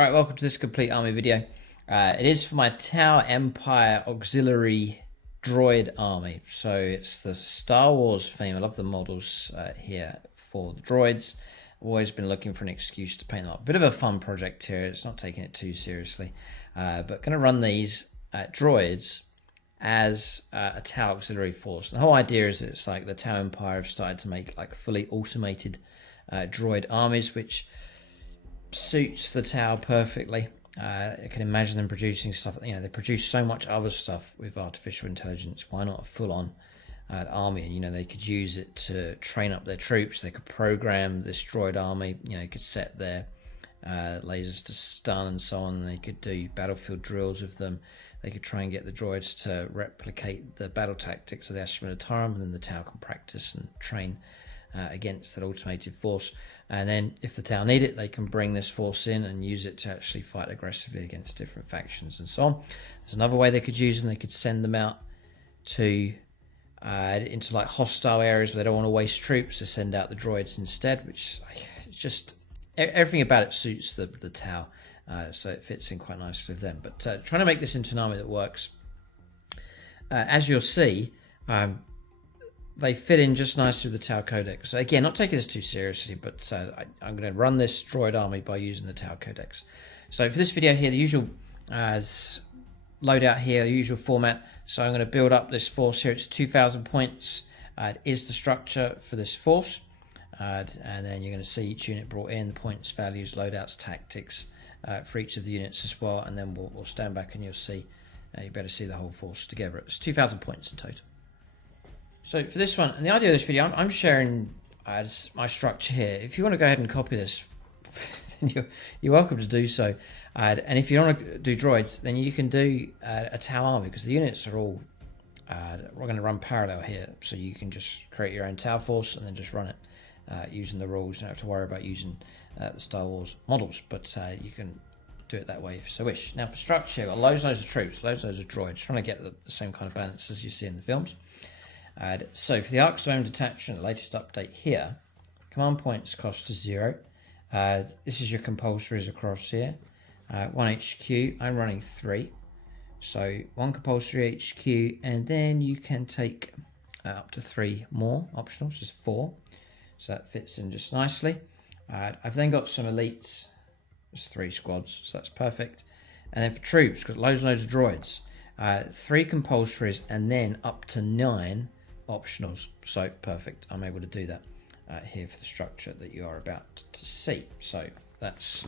Right, welcome to this complete army video. It is for my Tau Empire Auxiliary Droid Army. So it's the Star Wars theme. I love the models here for the droids. I've always been looking for an excuse to paint them up. A bit of a fun project here. It's not taking it too seriously. But going to run these droids as a Tau Auxiliary Force. The whole idea is it's like the Tau Empire have started to make like fully automated droid armies, which suits the Tau perfectly. I can imagine them producing stuff. You know, they produce so much other stuff with artificial intelligence. Why not a full-on army? And you know, they could use it to train up their troops. They could program this droid army. You know, they could set their lasers to stun and so on. They could do battlefield drills with them. They could try and get the droids to replicate the battle tactics of the Astra Militarum, and then the Tau can practice and train against that automated force. And then if the Tau need it, they can bring this force in and use it to actually fight aggressively against different factions and so on. There's another way they could use them. They could send them out to into like hostile areas where they don't want to waste troops, to send out the droids instead, which it's just everything about it suits the Tau, so it fits in quite nicely with them. But trying to make this into an army that works, as you'll see, they fit in just nicely with the Tau Codex. So again, not taking this too seriously, but I'm going to run this droid army by using the Tau Codex. So for this video here, the usual loadout here, the usual format. So I'm going to build up this force here. It's 2,000 points. It is the structure for this force. And then you're going to see each unit brought in, the points, values, loadouts, tactics for each of the units as well. And then we'll stand back and you'll see, you better see the whole force together. It's 2,000 points in total. So for this one, and the idea of this video, I'm sharing my structure here. If you want to go ahead and copy this, then you're welcome to do so. And if you want to do droids, then you can do a Tau army, because the units are all, we're going to run parallel here. So you can just create your own Tau force and then just run it using the rules. You don't have to worry about using the Star Wars models, but you can do it that way if you so wish. Now for structure, we've got loads of troops, loads of droids, trying to get the same kind of balance as you see in the films. So for the Arc Zone Detachment, the latest update here, command points cost to 0. This is your compulsories across here. 1 HQ, I'm running 3. So 1 compulsory HQ, and then you can take up to 3 more optionals, just 4. So that fits in just nicely. I've then got some elites, just 3 squads, so that's perfect. And then for troops, got loads and loads of droids. 3 compulsories, and then up to 9 optionals. So perfect, I'm able to do that here for the structure that you are about to see. So that's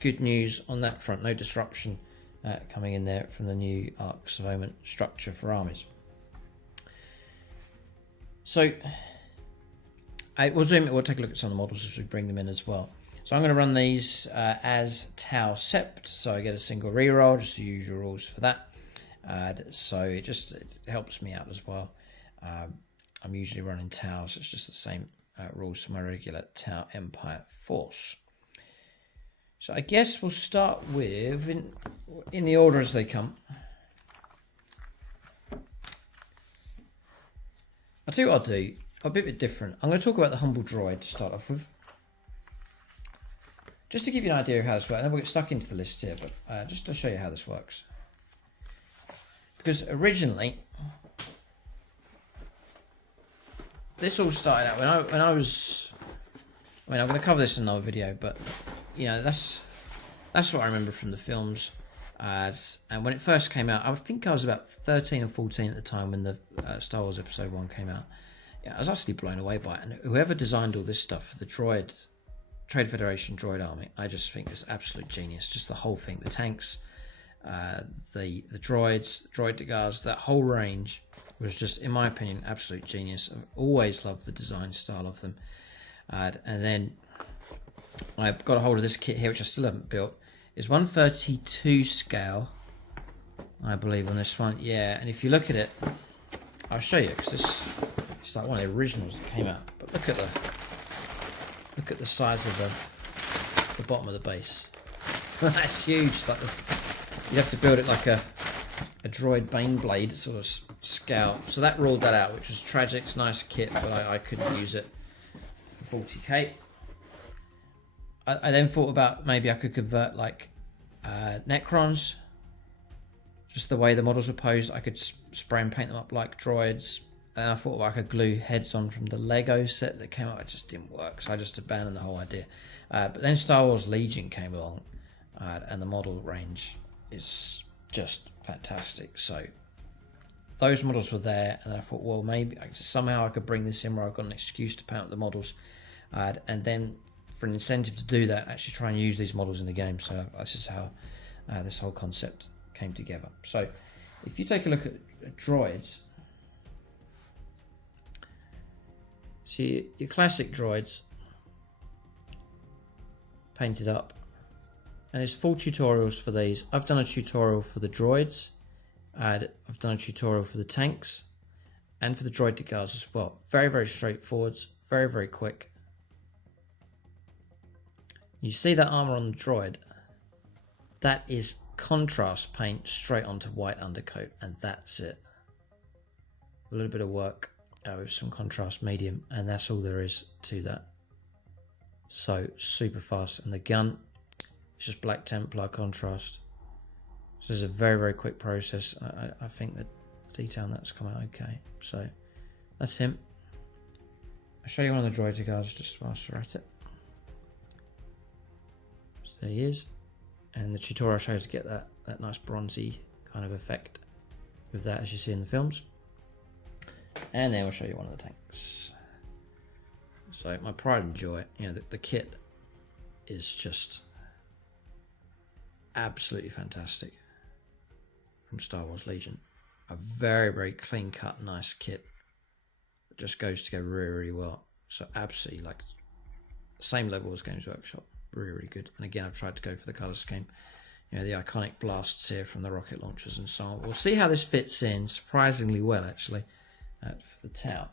good news on that front. No disruption coming in there from the new Arc Surveyment structure for armies. So we'll take a look at some of the models as we bring them in as well. So I'm going to run these as Tau Sept, so I get a single reroll, just the usual rules for that. So it helps me out as well. I'm usually running Tau, so it's just the same rules for my regular Tau Empire force. So I guess we'll start with, in the order as they come. I'll tell you what I'll do. I'll be a bit different. I'm going to talk about the Humble Droid to start off with. Just to give you an idea of how this works. And then we'll get stuck into the list here, but just to show you how this works. Because originally, this all started out when I was. I mean, I'm going to cover this in another video, but you know, that's what I remember from the films. And when it first came out, I think I was about 13 or 14 at the time when the Star Wars Episode 1 came out. Yeah, I was actually blown away by it. And whoever designed all this stuff for the Trade Federation droid army, I just think is absolute genius. Just the whole thing, the tanks, the droids, droid Degars, that whole range was just, in my opinion, absolute genius. I've always loved the design style of them. And then I've got a hold of this kit here, which I still haven't built. It's 132 scale, I believe, on this one. Yeah, and if you look at it, I'll show you, because it's like one of the originals that came out. But look at the size of the bottom of the base. That's huge. It's like you'd have to build it like a droid Baneblade sort of scale. So that ruled that out, which was tragic. It's a nice kit, but I couldn't use it for 40k. I then thought about maybe I could convert like Necrons, just the way the models were posed, I could spray and paint them up like droids. And I thought I could glue heads on from the Lego set that came out. It just didn't work, so I just abandoned the whole idea. But then Star Wars Legion came along, and the model range is just fantastic. So those models were there, and I thought, well, maybe somehow I could bring this in where I've got an excuse to paint up the models, and then for an incentive to do that, actually try and use these models in the game. So this is how this whole concept came together. So if you take a look at droids, see your classic droids painted up, and there's full tutorials for these. I've done a tutorial for the droids, I've done a tutorial for the tanks and for the droid guards as well. Very, very straightforward, very, very quick. You see that armor on the droid, that is contrast paint straight onto white undercoat, and that's it. A little bit of work with some contrast medium, and that's all there is to that. So super fast. And the gun, it's just black Templar contrast. So this is a very, very quick process. I think the detail on that's come out okay. So that's him. I'll show you one of the droid guards just whilst we're at it. So there he is, and the tutorial shows to get that nice bronzy kind of effect with that, as you see in the films. And then we'll show you one of the tanks. So my pride and joy, you know, the kit is just absolutely fantastic from Star Wars Legion. A very, very clean cut, nice kit that just goes together really, really well. So absolutely like same level as Games Workshop. Really, really good. And again, I've tried to go for the colour scheme. You know, the iconic blasts here from the rocket launchers and so on. We'll see how this fits in surprisingly well, actually, for the tower.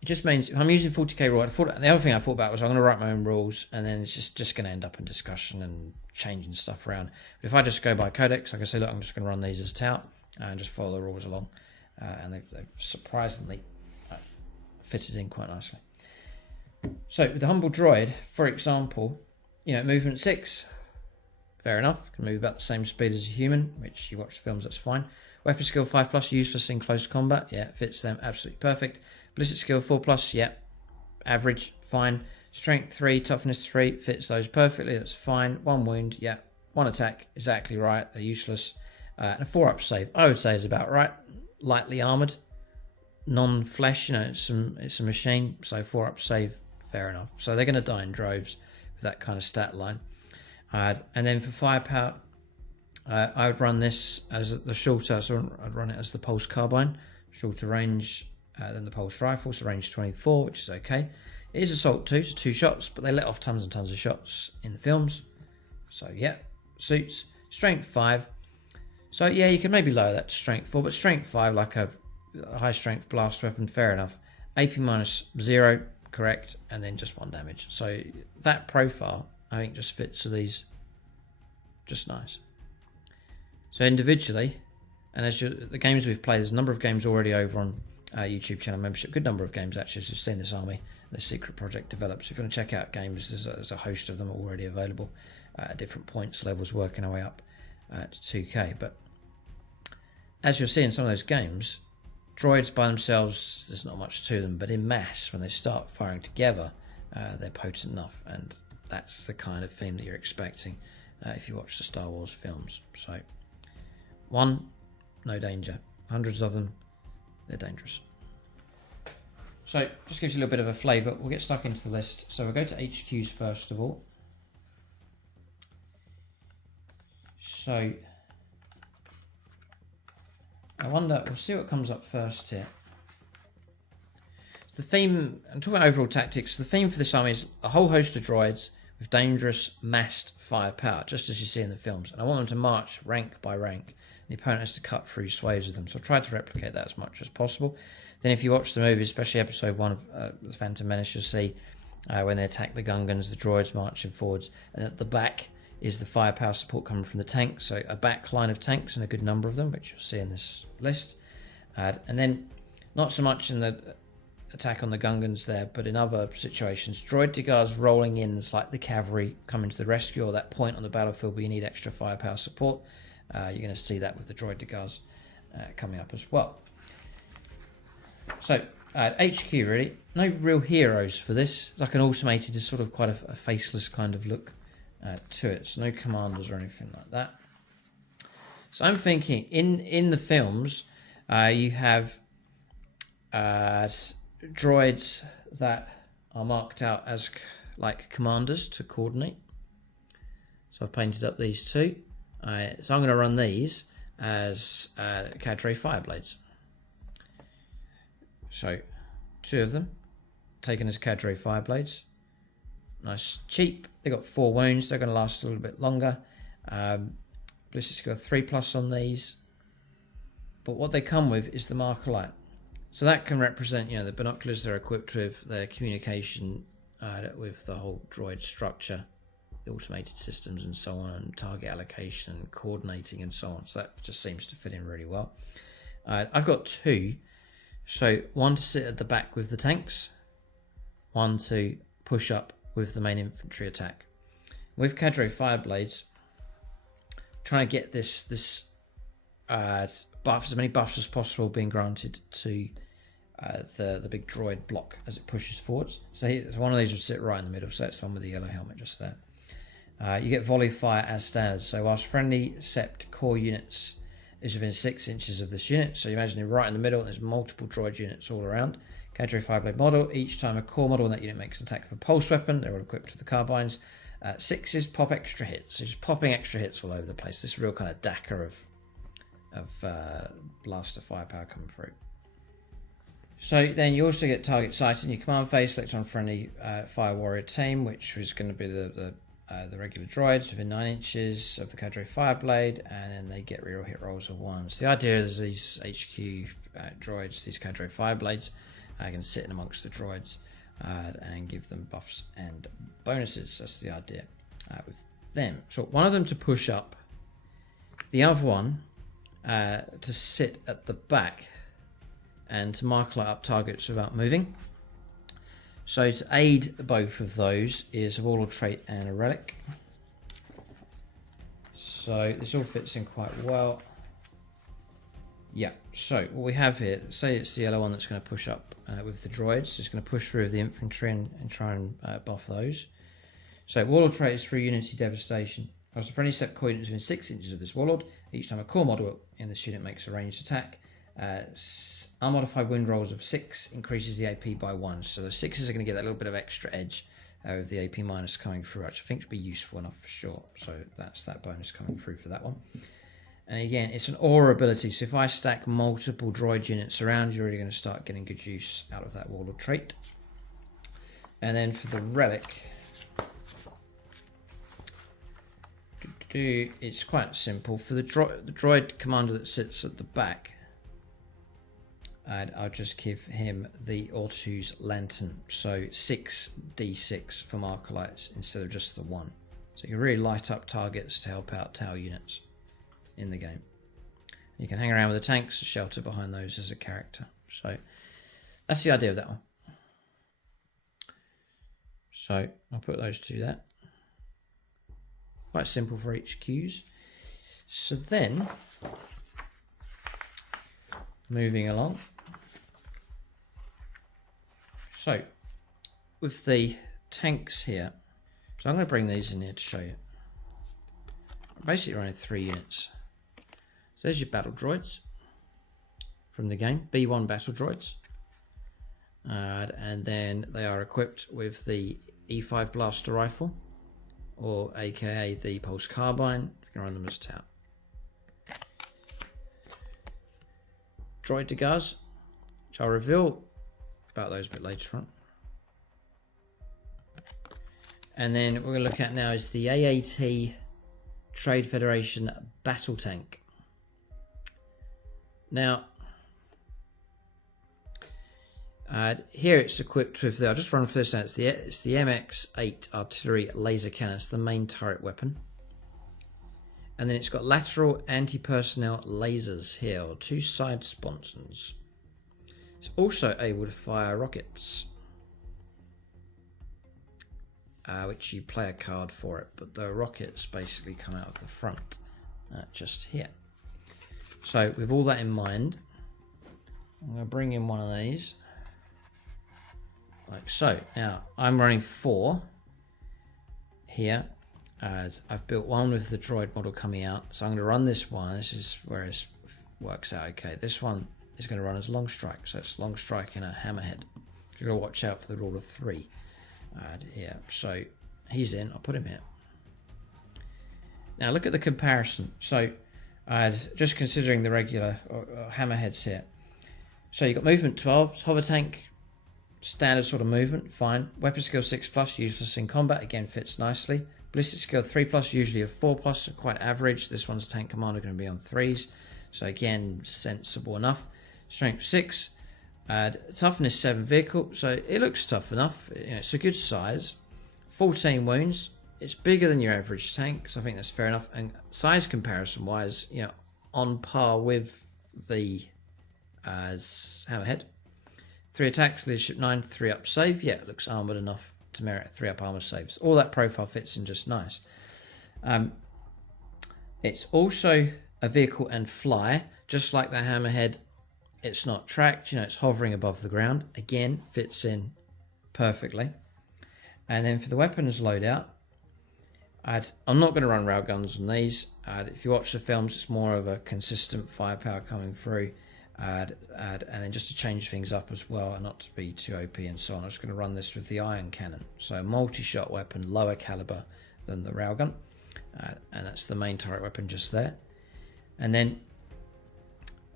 It just means if I'm using 40k raw, the other thing I thought about was I'm going to write my own rules, and then it's just going to end up in discussion and changing stuff around. But if I just go by codex, I can say, look, I'm just going to run these as tout and just follow the rules along. And they've surprisingly fitted in quite nicely. So with the humble droid, for example, you know, movement 6, fair enough, can move about the same speed as a human, which you watch the films, that's fine. Weapon skill 5+, useless in close combat, yeah, fits them, absolutely perfect. Ballistic skill 4+, yeah, average, fine. Strength 3, toughness 3, fits those perfectly, that's fine. 1 wound, yeah, 1 attack, exactly right, they're useless. And a 4-up save, I would say is about right. Lightly armoured, non-flesh, you know, it's a machine, so 4-up save, fair enough. So they're going to die in droves with that kind of stat line. And then for firepower, I would run this as the shorter, so I'd run it as the pulse carbine, shorter range than the pulse rifle, so range 24, which is okay. It is assault 2, so 2 shots, but they let off tons and tons of shots in the films. So yeah, suits. Strength 5. So yeah, you can maybe lower that to strength 4, but strength 5, like a high strength blast weapon, fair enough. AP -0, correct, and then just 1 damage. So that profile, I think, just fits to these just nice. So individually, and as the games we've played, there's a number of games already over on YouTube channel membership. Good number of games actually, as you've seen this army, this secret project developed. So if you want to check out games, there's a host of them already available at different points, levels, working our way up to 2K. But as you'll see in some of those games, droids by themselves, there's not much to them, but in mass, when they start firing together, they're potent enough, and that's the kind of theme that you're expecting if you watch the Star Wars films. So 1, no danger. Hundreds of them, they're dangerous. So just gives you a little bit of a flavour. We'll get stuck into the list. So we'll go to HQs first of all. So I wonder, we'll see what comes up first here. So the theme, I'm talking about overall tactics, the theme for this army is a whole host of droids with dangerous massed firepower, just as you see in the films. And I want them to march rank by rank. The opponent has to cut through swathes of them. So I tried to replicate that as much as possible. Then if you watch the movie, especially episode 1 of The Phantom Menace, you'll see when they attack the Gungans, the droids marching forwards. And at the back is the firepower support coming from the tanks. So a back line of tanks and a good number of them, which you'll see in this list. And then not so much in the attack on the Gungans there, but in other situations, Droid Digars rolling in is like the cavalry coming to the rescue, or that point on the battlefield where you need extra firepower support. You're going to see that with the Droid Digars coming up as well. So HQ, really, no real heroes for this. It's like an automated, is sort of quite a faceless kind of look to it. So no commanders or anything like that. So I'm thinking in the films, you have droids that are marked out as like commanders to coordinate. So I've painted up these two. So I'm going to run these as cadre fireblades. So 2 of them taken as cadre fireblades. Nice, cheap. They got 4 wounds. They're going to last a little bit longer. Ballistic skill 3+ on these. But what they come with is the marker light. So that can represent, you know, the binoculars they're equipped with, their communication with the whole droid structure, the automated systems and so on, and target allocation and coordinating and so on. So that just seems to fit in really well. I've got 2. So 1 to sit at the back with the tanks, 1 to push up with the main infantry attack. With cadre fireblades, trying to get this buff, as many buffs as possible being granted to the big droid block as it pushes forwards. So one of these would sit right in the middle, so it's the one with the yellow helmet just there. You get volley fire as standard, so whilst friendly sept core units is within 6 inches of this unit, so you imagine you're right in the middle and there's multiple droid units all around. Cadre fireblade model, each time a core model in that unit makes an attack with a pulse weapon, they're all equipped with the carbines. 6s pop extra hits, so just popping extra hits all over the place. This real kind of Dakar of blaster firepower coming through. So then you also get target sighted in your command phase, select on friendly fire warrior team, which was going to be the regular droids within 9 inches of the cadre fireblade, and then they get real hit rolls of 1. So the idea is these HQ droids, these cadre fireblades, can sit in amongst the droids and give them buffs and bonuses. That's the idea with them. So one of them to push up, the other one to sit at the back and to mark light up targets without moving. So to aid both of those is a warlord trait and a relic. So this all fits in quite well. Yeah, so what we have here, say it's the yellow one that's going to push up with the droids. It's going to push through the infantry and try and buff those. So warlord trait is 3 unity devastation. Whilst a friendly sept core unit is within 6 inches of this warlord, each time a core model in this unit makes a ranged attack, unmodified wound rolls of 6 increases the AP by 1. So the 6s are going to get that little bit of extra edge with the AP minus coming through, which I think would be useful enough for sure. So that's that bonus coming through for that one. And again, it's an aura ability, so if I stack multiple droid units around, you're really going to start getting good use out of that warlord trait. And then for the relic, it's quite simple. For the droid commander that sits at the back, I'll just give him the Ortu's Lantern, so 6d6 for marker lights instead of just the 1. So you can really light up targets to help out tower units in the game. You can hang around with the tanks to shelter behind those as a character. So that's the idea of that one. So I'll put those 2 there. Quite simple for HQs. So then, moving along. So with the tanks here, so I'm going to bring these in here to show you. I'm basically running 3 units. So there's your battle droids from the game, B1 battle droids. And then they are equipped with the E5 blaster rifle, or aka the pulse carbine. You can run them as tout. Droid Digars, which I'll reveal about those a bit later on. And then what we're going to look at now is the AAT Trade Federation battle tank. Now, here it's equipped with I'll just run for this out. It's the MX-8 artillery laser cannon. It's the main turret weapon. And then it's got lateral anti-personnel lasers here, or 2 side sponsons. It's also able to fire rockets, which you play a card for it, but the rockets basically come out of the front, just here. So with all that in mind, I'm going to bring in one of these, like so. Now I'm running 4 here, as I've built one with the droid model coming out, so I'm going to run this one. This is where it works out okay. This one is going to run as long strike, so it's long strike in a hammerhead. You've got to watch out for the rule of 3. Yeah, so he's in. I'll put him here. Now look at the comparison. So just considering the regular hammerheads here. So you've got movement 12, hover tank, standard sort of movement, fine. Weapon skill 6+, useless in combat, again fits nicely. Ballistic skill 3+, usually a 4+, so quite average. This one's tank commander going to be on 3s, so again sensible enough. Strength 6, toughness 7 vehicle, so it looks tough enough. It's a good size. 14 wounds. It's bigger than your average tank, so I think that's fair enough. And size comparison wise, on par with the hammerhead. 3 attacks, leadership 9, 3 up save. Yeah, it looks armored enough to merit 3 up armor saves. All that profile fits in just nice. It's also a vehicle and fly, just like the hammerhead. It's not tracked, it's hovering above the ground. Again, fits in perfectly. And then for the weapons loadout, I'm not going to run railguns on these. If you watch the films, it's more of a consistent firepower coming through. And then just to change things up as well, and not to be too OP and so on, I'm just going to run this with the iron cannon. So a multi-shot weapon, lower caliber than the railgun. And that's the main turret weapon just there. And then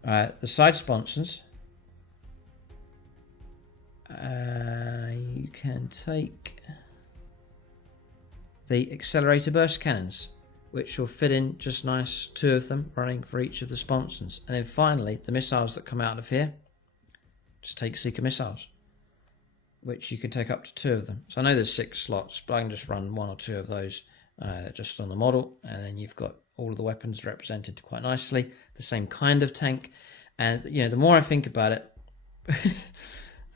the side sponsons, you can take the accelerator burst cannons, which will fit in just nice, 2 of them running for each of the sponsons. And then finally, the missiles that come out of here, just take Seeker missiles, which you can take up to 2 of them. So I know there's 6 slots, but I can just run 1 or 2 of those just on the model, and then you've got all of the weapons represented quite nicely, the same kind of tank. And the more I think about it,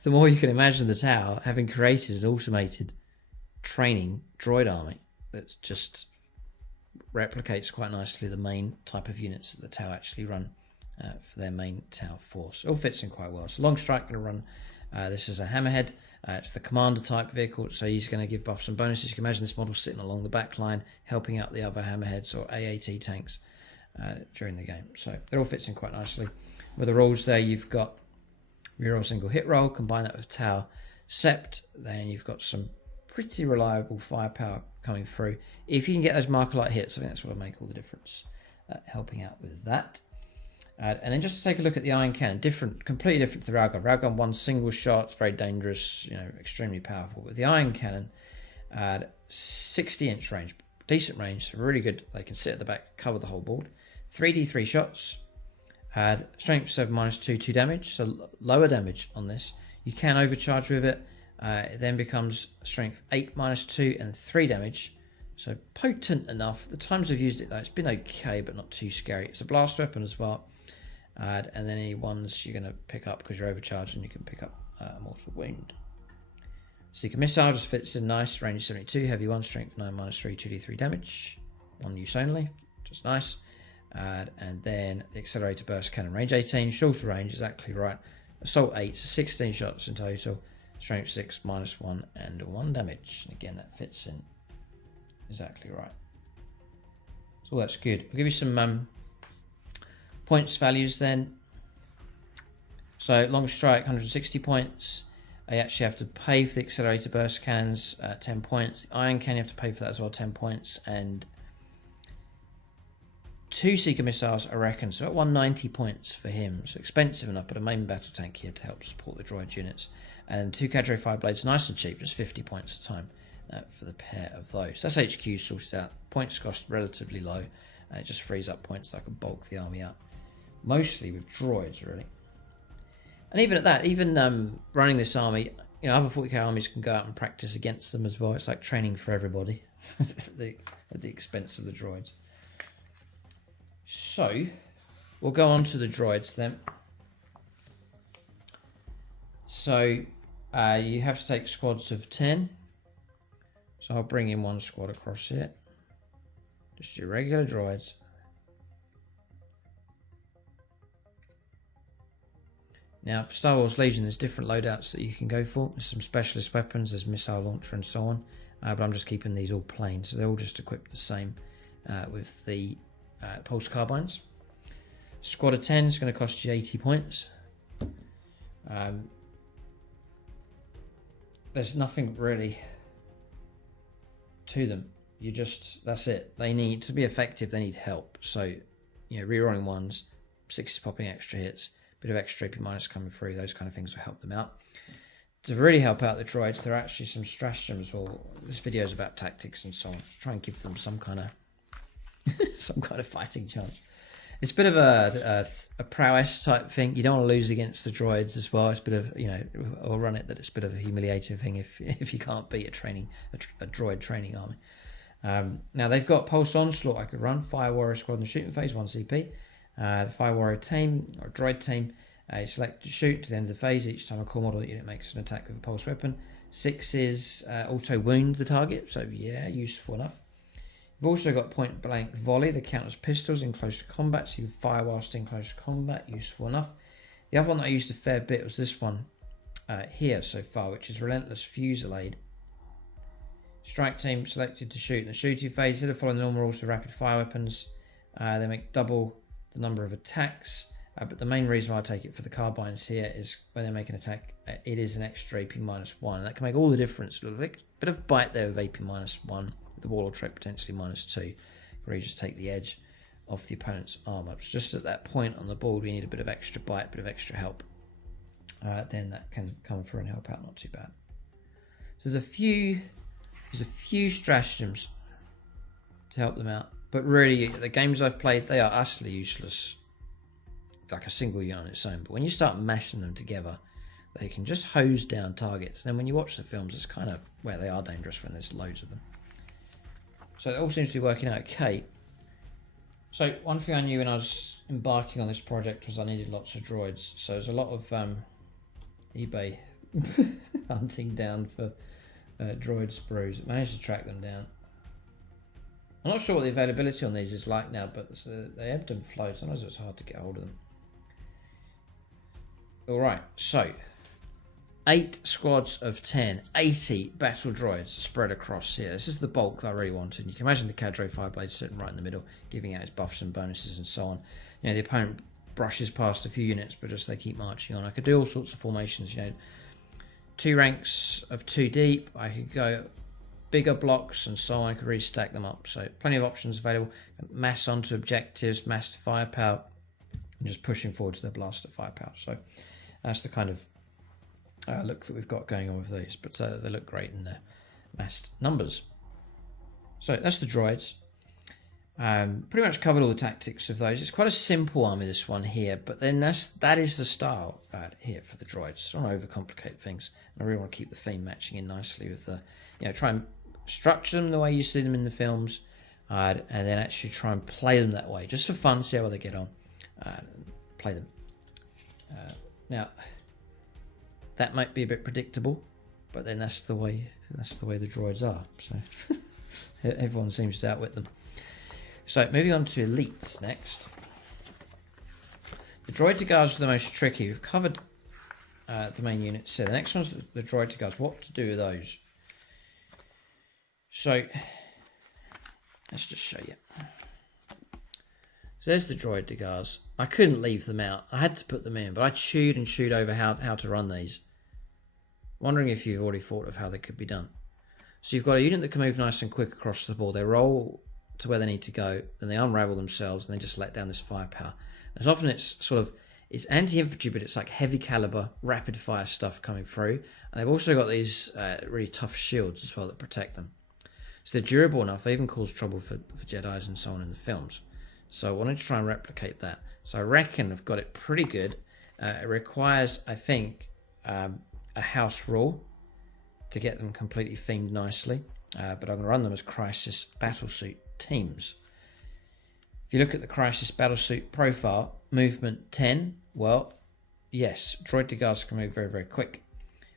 the more you can imagine the tower having created an automated training droid army that just replicates quite nicely the main type of units that the tower actually run for their main tower force. It all fits in quite well. So long strike going to run this is a hammerhead. It's the commander type vehicle, so he's going to give buffs and bonuses. You can imagine this model sitting along the back line, helping out the other hammerheads or AAT tanks during the game. So it all fits in quite nicely. With the rules there, you've got reroll single hit roll, combine that with tower sept, then you've got some pretty reliable firepower coming through. If you can get those marker light hits, I think that's what will make all the difference, helping out with that. And then just to take a look at the iron cannon, completely different to the railgun. Railgun, one single shot, it's very dangerous, extremely powerful. But the iron cannon, 60-inch range, decent range, really good. They can sit at the back, cover the whole board. 3d3 shots, strength 7 -2, 2 damage, so lower damage on this. You can overcharge with it. It then becomes strength 8 -2 and 3 damage. So potent enough. The times I've used it though, it's been okay, but not too scary. It's a blast weapon as well. And then any ones you're going to pick up because you're overcharged, and you can pick up a mortal wound. Seeker missile just fits in nice, range 72, heavy 1, strength 9 -3, 2d3 damage. 1 use only, just nice. And then the accelerator burst cannon, range 18, shorter range, exactly right. Assault 8, so 16 shots in total. Strength 6 -1 and 1 damage. And again, that fits in exactly right. So that's good. I'll give you some points values then. So long strike 160 points. You actually have to pay for the accelerator burst cannons 10 points. The iron cannon you have to pay for that as well, 10 points. And 2 seeker missiles I reckon, so at 190 points for him. So expensive enough, but a main battle tank here to help support the droid units. And 2 cadre fire blades, nice and cheap, just 50 points a time for the pair of those. That's HQ sourced out. Points cost relatively low, and it just frees up points so I can bulk the army up. Mostly with droids, really. And even at that, running this army, other 40k armies can go out and practice against them as well. It's like training for everybody at the expense of the droids. So, we'll go on to the droids then. So you have to take squads of 10. So I'll bring in one squad across here. Just your regular droids. Now for Star Wars Legion, there's different loadouts that you can go for. There's some specialist weapons, there's missile launcher and so on. But I'm just keeping these all plain. So they're all just equipped the same with the pulse carbines. Squad of 10 is going to cost you 80 points. There's nothing really to them. That's it. They need to be effective. They need help. So, rerolling ones, 6 popping extra hits, bit of extra AP minus coming through. Those kind of things will help them out. To really help out the droids, there are actually some stratagems. Well, this video is about tactics and so on. Try and give them some kind of fighting chance. It's a bit of a prowess type thing. You don't want to lose against the droids as well. It's a bit of, or run it that it's a bit of a humiliating thing if you can't beat a droid training army. Now they've got Pulse Onslaught I could run, Fire Warrior Squad in the shooting phase, 1 CP. The Fire Warrior team, or Droid team, select to shoot to the end of the phase. Each time a core model unit makes an attack with a pulse weapon. 6 is auto wound the target, so yeah, useful enough. We've also got point blank volley that count as pistols in close combat, so you fire whilst in close combat, useful enough. The other one that I used a fair bit was this one here so far, which is Relentless Fusillade. Strike team selected to shoot in the shooting phase. Instead of following the normal rules for rapid fire weapons, they make double the number of attacks. But the main reason why I take it for the carbines here is when they make an attack, it is an extra AP -1. And that can make all the difference. A little bit of bite there with AP -1. The Warlord trait potentially -2, where you just take the edge off the opponent's armor. It's just at that point on the board we need a bit of extra bite, a bit of extra help. Then that can come through and help out, not too bad. So there's a few stratagems to help them out, but really the games I've played, they are utterly useless, like a single unit on its own. But when you start massing them together, they can just hose down targets. Then when you watch the films, it's kind of where they are dangerous when there's loads of them. So it all seems to be working out okay. So one thing I knew when I was embarking on this project was I needed lots of droids. So there's a lot of eBay hunting down for droid sprues. I managed to track them down. I'm not sure what the availability on these is like now, but they ebbed and flowed. Sometimes it's hard to get hold of them. Alright, so 8 squads of 10, 80 battle droids spread across here. This is the bulk that I really wanted. You can imagine the Cadre Fireblade sitting right in the middle, giving out its buffs and bonuses and so on. The opponent brushes past a few units, but just they keep marching on. I could do all sorts of formations, 2 ranks of 2 deep. I could go bigger blocks and so on. I could really stack them up. So plenty of options available. Mass onto objectives, mass to firepower, and just pushing forward to the blaster firepower. So that's the kind of look that we've got going on with these, but they look great in their massed numbers. So that's the droids. Pretty much covered all the tactics of those. It's quite a simple army, this one here, but then that is the style here for the droids. I don't want to overcomplicate things. I really want to keep the theme matching in nicely with the, try and structure them the way you see them in the films, and then actually try and play them that way, just for fun, see how they get on, play them. Now, that might be a bit predictable, but then that's the way the droids are. So everyone seems to outwit them. So moving on to elites next. The droid guards are the most tricky. We've covered the main units here. The next one's the droid guards. What to do with those? So let's just show you. So there's the droid guards. I couldn't leave them out. I had to put them in, but I chewed and chewed over how to run these. Wondering if you've already thought of how they could be done. So you've got a unit that can move nice and quick across the board. They roll to where they need to go, then they unravel themselves, and they just let down this firepower. As often it's anti-infantry, but it's like heavy caliber, rapid fire stuff coming through. And they've also got these really tough shields as well that protect them. So they're durable enough. They even cause trouble for Jedis and so on in the films. So I wanted to try and replicate that. So I reckon I've got it pretty good. It requires, I think, a house rule to get them completely themed nicely. But I'm going to run them as Crisis Battlesuit teams. If you look at the Crisis Battlesuit profile, movement 10, well, Yes, droid de guards can move very, very quick.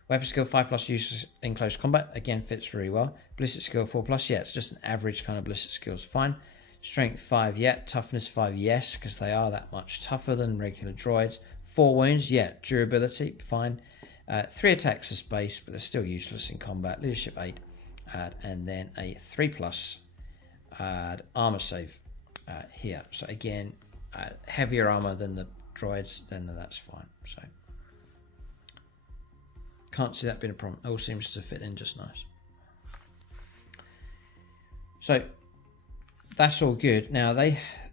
Weapon skill 5+ useless in close combat. Again, fits really well. Ballistic skill 4+. Yeah, it's just an average kind of ballistic skills. Fine. Strength 5, yeah. Toughness 5, yes, because they are that much tougher than regular droids. 4 wounds, yeah. Durability, fine. 3 attacks as base, but they're still useless in combat. Leadership 8. And then a 3+ armor save here. So again, heavier armor than the droids, then that's fine. So can't see that being a problem. It all seems to fit in just nice. So that's all good. Now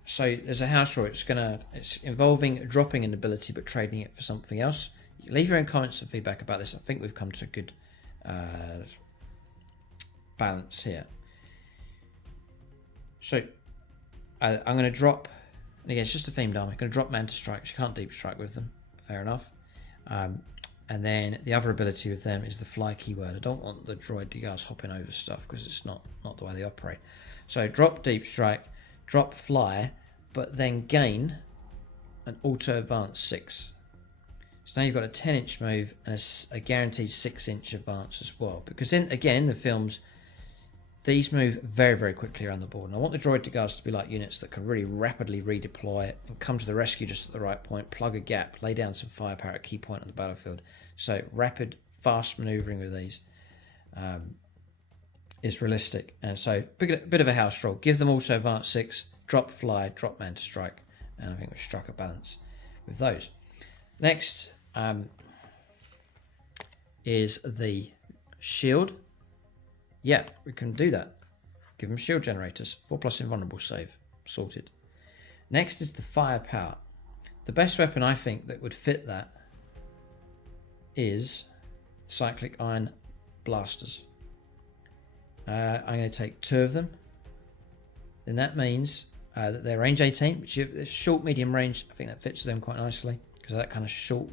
so there's a house rule. It's involving dropping an ability but trading it for something else. Leave your own comments and feedback about this. I think we've come to a good balance here. So I'm going to drop, and again, it's just a themed army. I'm going to drop Manta Strikes. You can't deep strike with them. Fair enough. And then the other ability with them is the fly keyword. I don't want the droid de guards hopping over stuff because it's not the way they operate. So drop deep strike, drop fly, but then gain an auto advance 6. So now you've got a 10-inch move and a guaranteed 6-inch advance as well. Because in the films, these move very, very quickly around the board. And I want the droid de guards to be like units that can really rapidly redeploy and come to the rescue just at the right point, plug a gap, lay down some firepower at a key point on the battlefield. So rapid, fast maneuvering with these is realistic. And so bit of a house roll. Give them also advance 6, drop fly, drop Manta Strike. And I think we've struck a balance with those. Next is the shield. Yeah, we can do that. Give them shield generators. 4+ invulnerable save. Sorted. Next is the firepower. The best weapon I think that would fit that is cyclic iron blasters. I'm going to take 2 of them. Then that means that they're range 18, which is short, medium range. I think that fits them quite nicely because of that kind of short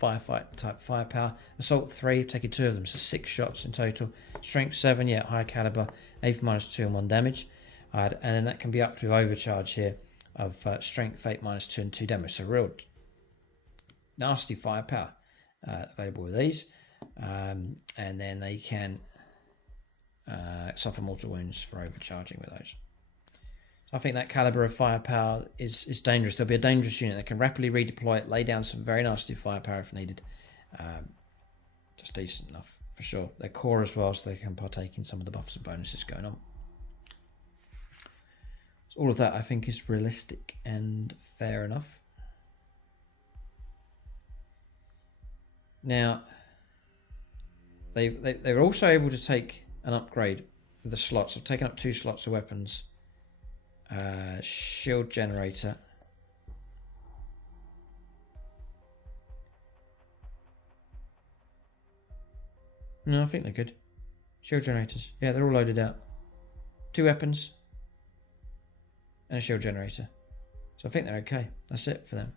firefight type firepower. Assault 3, taking 2 of them, so 6 shots in total. Strength 7, yeah, high caliber, AP -2 and 1 damage. And then that can be up to overcharge here of strength 8 -2 and 2 damage. So real nasty firepower available with these. And then they can suffer mortal wounds for overcharging with those. So I think that caliber of firepower is dangerous. There'll be a dangerous unit that can rapidly redeploy it, lay down some very nasty firepower if needed. Just decent enough for sure. They're core as well, so they can partake in some of the buffs and bonuses going on. So all of that I think is realistic and fair enough. Now, they're also able to take an upgrade with the slots. I've taken up 2 slots of weapons. Shield generator. No, I think they're good. Shield generators. Yeah, they're all loaded out. 2 weapons and a shield generator. So I think they're okay. That's it for them.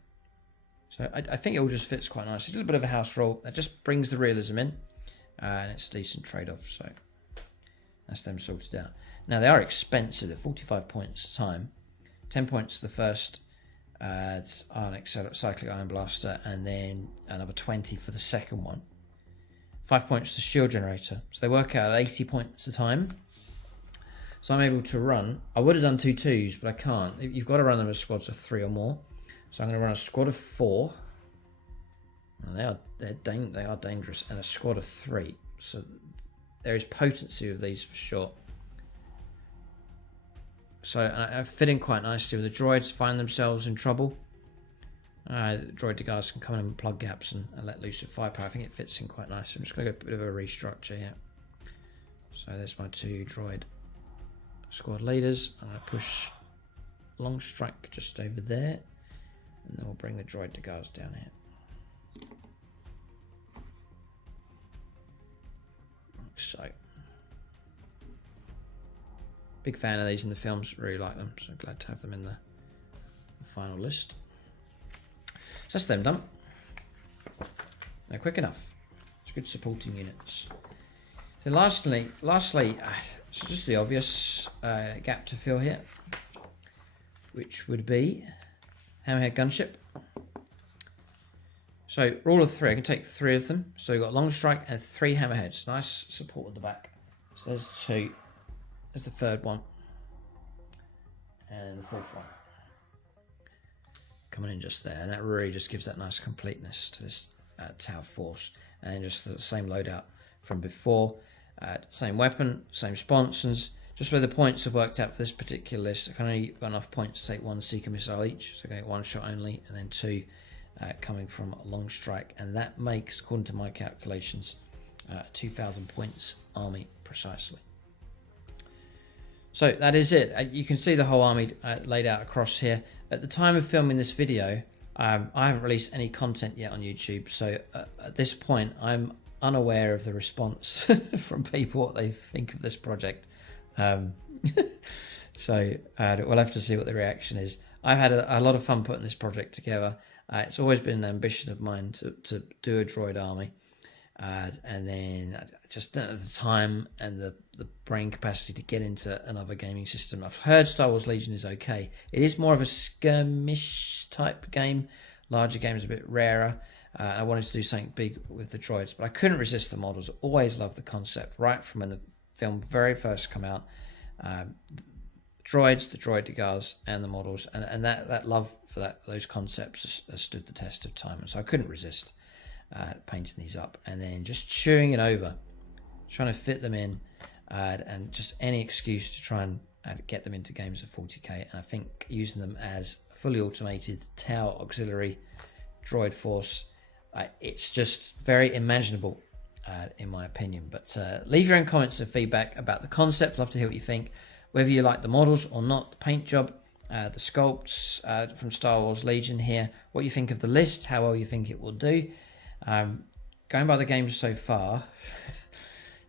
So I think it all just fits quite nicely. A little bit of a house roll. That just brings the realism in. And it's a decent trade-off. So that's them sorted out. Now they are expensive at 45 points a time. 10 points to the first cyclic iron blaster, and then another 20 for the second one. 5 points to shield generator. So they work out at 80 points a time. So I'm able to run. I would have done 2 2s, but I can't. You've got to run them as squads of 3 or more. So I'm going to run a squad of 4. And they are dangerous, and a squad of 3. So there is potency with these for sure. So I fit in quite nicely with the droids. Find themselves in trouble. The droid de guards can come in and plug gaps and let loose with firepower. I think it fits in quite nicely. I'm just going to go a bit of a restructure here. So there's my 2 droid squad leaders. I'm going to push long strike just over there, and then we'll bring the droid de guards down here. Like so. Big fan of these in the films, really like them, so glad to have them in the final list. So that's them done. They're quick enough. It's good supporting units. So lastly, so just the obvious gap to fill here, which would be Hammerhead Gunship. So rule of 3, I can take 3 of them. So you've got long strike and 3 hammerheads. Nice support at the back. So there's 2. There's the 3rd one. And the 4th one. Coming in just there. And that really just gives that nice completeness to this Tau force. And just the same loadout from before. Same weapon, same sponsons. Just where the points have worked out for this particular list, I can only got enough points to take 1 Seeker missile each. So I get 1 shot only, and then 2 coming from a long strike. And that makes, according to my calculations, 2,000 points army precisely. So that is it. You can see the whole army laid out across here. At the time of filming this video, I haven't released any content yet on YouTube. So at this point, I'm unaware of the response from people, what they think of this project. So we'll have to see what the reaction is. I've had a lot of fun putting this project together. It's always been an ambition of mine to do a droid army. And then I just didn't have the time and the brain capacity to get into another gaming system. I've heard Star Wars Legion is okay. It is more of a skirmish type game. Larger games are a bit rarer. I wanted to do something big with the droids, but I couldn't resist the models. Always loved the concept, right from when the film very first come out. Droids, the droid degars, and the models, and that love for those concepts has stood the test of time. And so I couldn't resist painting these up and then just chewing it over, trying to fit them in, and just any excuse to try and get them into games of 40k. And I think using them as fully automated Tau auxiliary droid force, it's just very imaginable, in my opinion. But leave your own comments and feedback about the concept. Love to hear what you think, whether you like the models or not, the paint job, the sculpts from Star Wars Legion here, what you think of the list, how well you think it will do. Going by the games so far,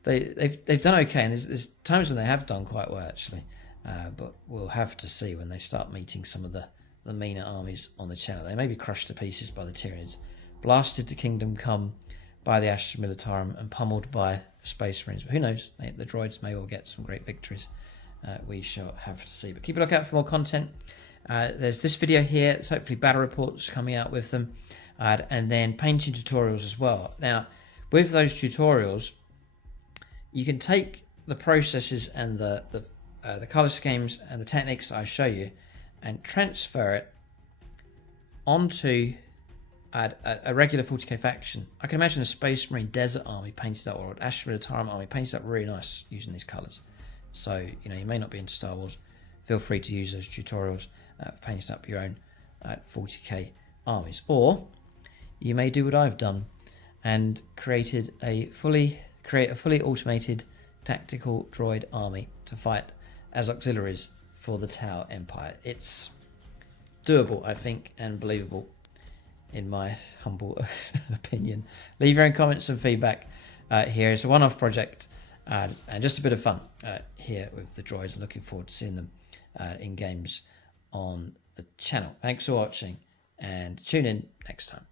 they've done okay, and there's times when they have done quite well actually, but we'll have to see when they start meeting some of the meaner armies on the channel. They may be crushed to pieces by the Tyrians, blasted to Kingdom Come by the Astra Militarum, and pummeled by the Space Marines. But who knows, the droids may well get some great victories. We shall have to see. But keep a lookout for more content. There's this video here. There's hopefully battle reports coming out with them. And then painting tutorials as well. Now, with those tutorials, you can take the processes and the color schemes and the techniques I show you and transfer it onto a regular 40k faction. I can imagine a Space Marine Desert Army painted up, or an Astra Militarum Army painted up really nice using these colors. So, you may not be into Star Wars. Feel free to use those tutorials for painting up your own 40k armies. Or you may do what I've done and create a fully automated tactical droid army to fight as auxiliaries for the Tau Empire. It's doable, I think, and believable, in my humble opinion. Leave your own comments and feedback here. It's a one-off project and just a bit of fun here with the droids. Looking forward to seeing them in games on the channel. Thanks for watching, and tune in next time.